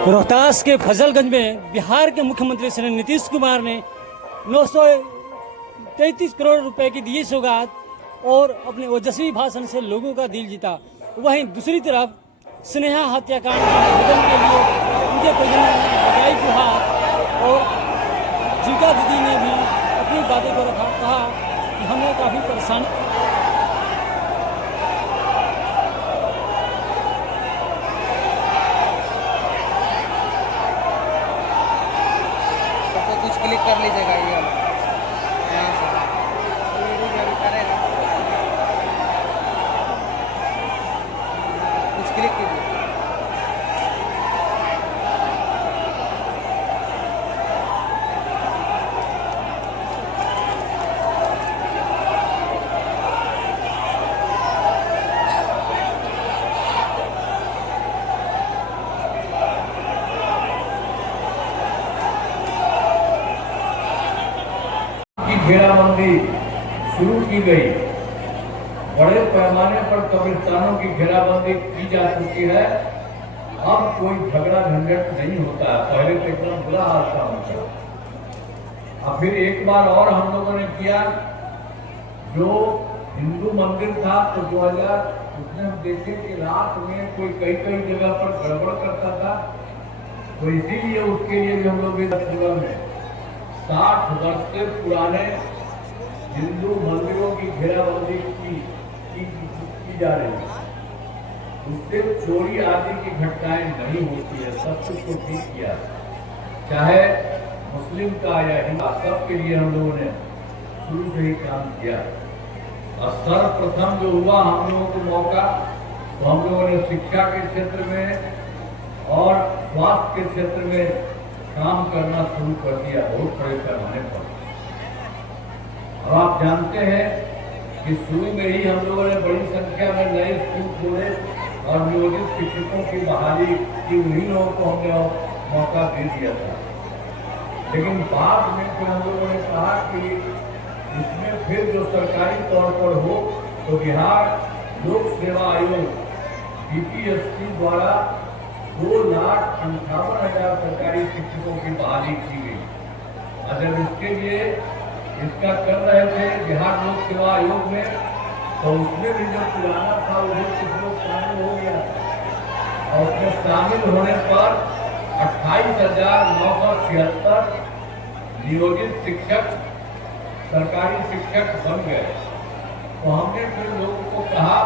रोहतास के फजलगंज में बिहार के मुख्यमंत्री श्री नीतीश कुमार ने 933 करोड़ रुपए की दी सौगात और अपने ओजस्वी भाषण से लोगों का दिल जीता। वहीं दूसरी तरफ स्नेहा हत्याकांड के निवेदन के लिए उनके परिजनों ने बधाई गुहार और जीविका दीदी ने भी अपनी बातें को रखा, कहा कि हमें काफ़ी परेशानी क्लिक कर लीजिएगा ये यहाँ से करेगा कुछ क्लिक कीजिए। घेराबंदी शुरू की गई। बड़े पैमाने पर कब्रिस्तानों की घेराबंदी की जा चुकी है। अब कोई झगड़ा झंझट नहीं होता है। पहले तो एकदम बुरा हादसा होता। अब फिर एक बार और हम लोगों ने किया, जो हिंदू मंदिर था तो 2000 उसमें हम देखे कि रात में कोई कई कई जगह पर गड़बड़ करता था, तो इसीलिए उसके लिए भी हम लोग में 60 वर्ष से पुराने हिंदू मंदिरों की घेराबंदी की जा रही है। उससे चोरी आदि की घटनाएं नहीं होती है। सब कुछ को ठीक किया, चाहे मुस्लिम का या हिंदू, सबके लिए हम लोगों ने शुरू से ही काम किया। और सर्वप्रथम जो हुआ हम लोगों को मौका, तो हम लोगों ने शिक्षा के क्षेत्र में और स्वास्थ्य के क्षेत्र में काम करना शुरू कर दिया, बहुत बड़े पैमाने पर। और आप जानते हैं कि शुरू में ही हम लोगों ने बड़ी संख्या में नए स्कूल खोले और नियोजित शिक्षकों की बहाली की, उन्हीं लोगों को हमने मौका दे दिया था। लेकिन बाद में फिर हम लोगों ने कहा कि इसमें फिर जो सरकारी तौर पर हो, तो बिहार लोक सेवा आयोग BPSC द्वारा 2,58,000 सरकारी शिक्षकों की बहाली की गई। और जब इसके लिए इसका कर रहे थे बिहार लोक सेवा आयोग में, तो उसमें भी जो पुराना था वो कुछ लोग शामिल हो गया, और उसमें शामिल होने पर 28,976 नियोजित शिक्षक सरकारी शिक्षक बन गए। तो हमने फिर लोगों को कहा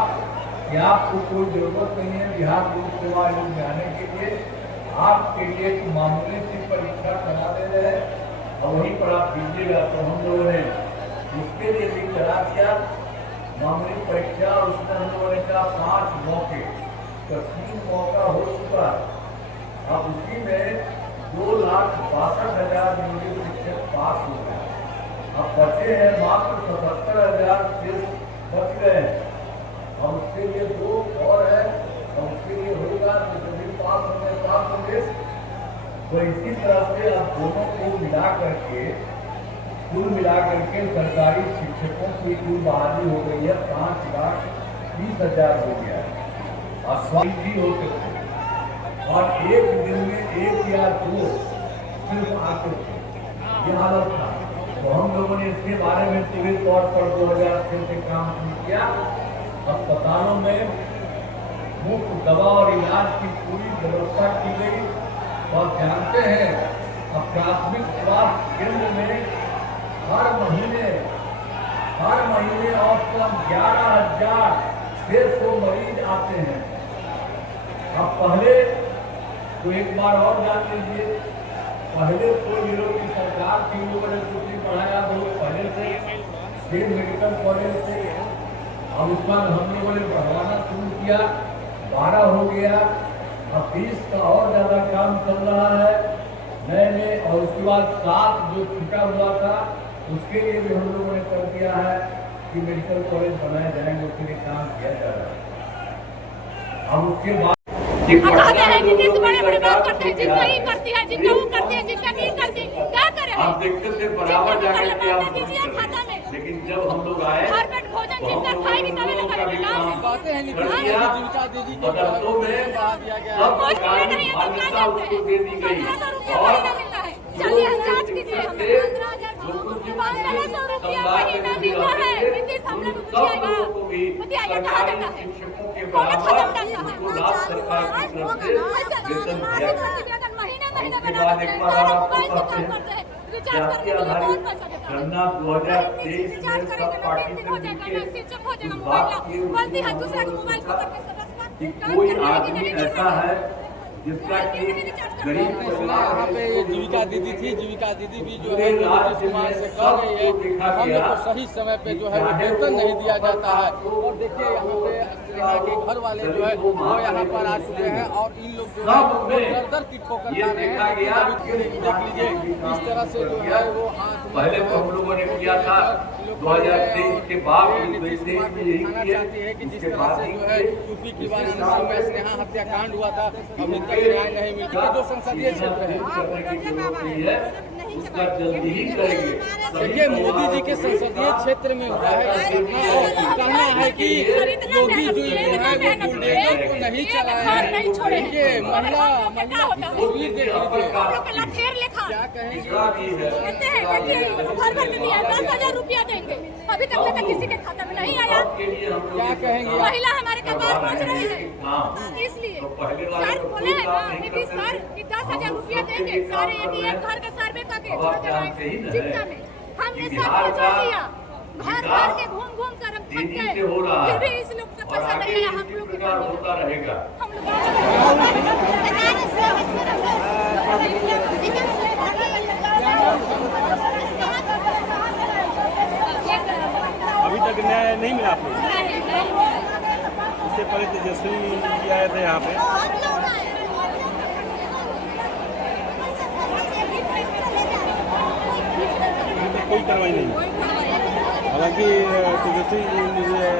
कि आपको कोई जरूरत नहीं है बिहार लोक सेवा आयोग में आने के लिए, आपके लिए एक मामूली सी परीक्षा करा दे रहे हैं और वहीं पर आप दीजिएगा। तो हम लोगों ने उसके लिए भी करा दिया मामूली परीक्षा। उसमें हम लोगों ने कहा 5 मौके, तो 3 मौका हो चुका। अब उसी में 2,62,000 नियोजित शिक्षक पास हो गए। अब बचे हैं मात्र 77,000 शेष बच गए हैं, और उसके लिए 2 और है, और उसके लिए होगा तो सभी पास होंगे। तो इसी तरह से अब दोनों को मिला करके कुल मिला करके सरकारी शिक्षकों की कुल बहाली हो गई है 5,30,000 हो गया है। और स्वास्थ्य भी हो सकते हैं, और एक दिन में 1 या 2 सिर्फ आते थे, ये हालत था। तो हम लोगों ने इसके बारे में पूरे तौर पर 2006 से काम शुरू किया। अस्पतालों में मुफ्त दवा और इलाज की पूरी व्यवस्था की गई। और जानते हैं अब प्राथमिक स्वास्थ्य केंद्र में हर महीने औसतन 11,600 मरीज आते हैं। अब पहले तो एक बार और जान लीजिए, पहले तो ये लोग की सरकार थी, लोगों ने कुछ नहीं पढ़ाया, बहुत पहले से स्टेट मेडिकल कॉलेज से। अब उस पर हम लोगों ने बढ़ाना शुरू किया, 12 हो गया। अब 20 का और ज्यादा काम चल रहा है नए। और उसके बाद 7 जो छूटा हुआ था उसके लिए भी हम लोगों ने कर दिया है कि मेडिकल कॉलेज बनाए जाएंगे, उसके लिए काम किया जा रहा है। अब उसके बाद आप देखते थे बराबर जाकर, लेकिन जब हम लोग आए मदरसों में सब उसको दे दी गई। 1500 रुपया और महीना मिलता है। चलिए हम जांच कीजिए, हमें 1500 रुपया महीना मिलता है। नीतीश हम लोग बुझिएगा कहाँ जाता है, कौन खत्म करता है। महीने महीने बनाते हैं, सारा मोबाइल से काम करते हैं, रिचार्ज करने के लिए कौन पैसा देता है। गन्ना 2023 में रिचार्ज सब करेंगे ना, पार्टी 3 दिन हो जाएगा ना, स्विच ऑफ हो जाएगा बात मोबाइल, ये गलती है दूसरा का मोबाइल पकड़ के सब कि काम कोई करने आदमी नहीं ऐसा है जिसका कि गरीब आपने सुना यहाँ पे ये जीविका दीदी थी, जीविका दीदी भी जो है पूरे नीतीश राज्य कुमार में से कह सबको रही है देखा हम लोग गया को सही समय पे जो है वो चाहे वेतन वो नहीं दिया जाता है। हो, और देखिए यहाँ पे स्नेहा के घर वाले जो है वो यहाँ पर आ चुके हैं और इन लोग जो है सब वो में दर दर की ठोकर ये खा रहे देखा हैं। गया अभी देख लीजिए इस तरह से जो है वो हाथ में पहले जो तो है हम लोगों ने किया था ये लोग 2023 के बाद ये इस नीतीश देश कुमार में को यही दिखाना किया चाहती है कि जिस उसके तरह बाद से जो है यूपी की वाराणसी में स्नेहा हत्याकांड हुआ था अभी तक न्याय नहीं मिला। जो संसदीय क्षेत्र है उसका जल्दी ही करेंगे। देखिए मोदी जी के संसदीय क्षेत्र में हुआ है इस घटना और कहना है कि योगी जी जो है वो बुलडोजर को नहीं चलाया है। देखिए महिला की तस्वीर देख लीजिए, क्या कहेंगे। भर के दिया 10,000 रुपया देंगे, अभी तक किसी के खाता में नहीं आया। क्या कहेंगे महिला हमारे कपार पहुंच रही है, इसलिए सर बोले हैं ना नीतीश सर कि 10,000 रुपया देंगे सारे एक घर का सर्वे करके छोड़ देना जितना में हमने सब कुछ जोड़ दिया, घर घर के घूम घूम कर हम थक गए, फिर भी इस लोग का पैसा नहीं आया। हम लोग होता रहेगा। अभी तक न्याय नहीं मिला आपको? इससे पहले तेजस्वी जी आए थे यहाँ पे, कोई कार्रवाई नहीं। हालांकि तेजस्वी जी मुझे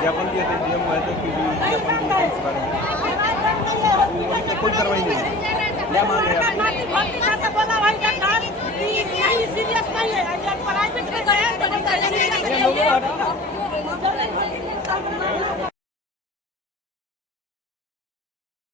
ज्ञापन दिए थे, डीएम महतो की भी ज्ञापन दिए थे इस बारे में, कोई कार्रवाई नहीं। क्या मांग है आपकी?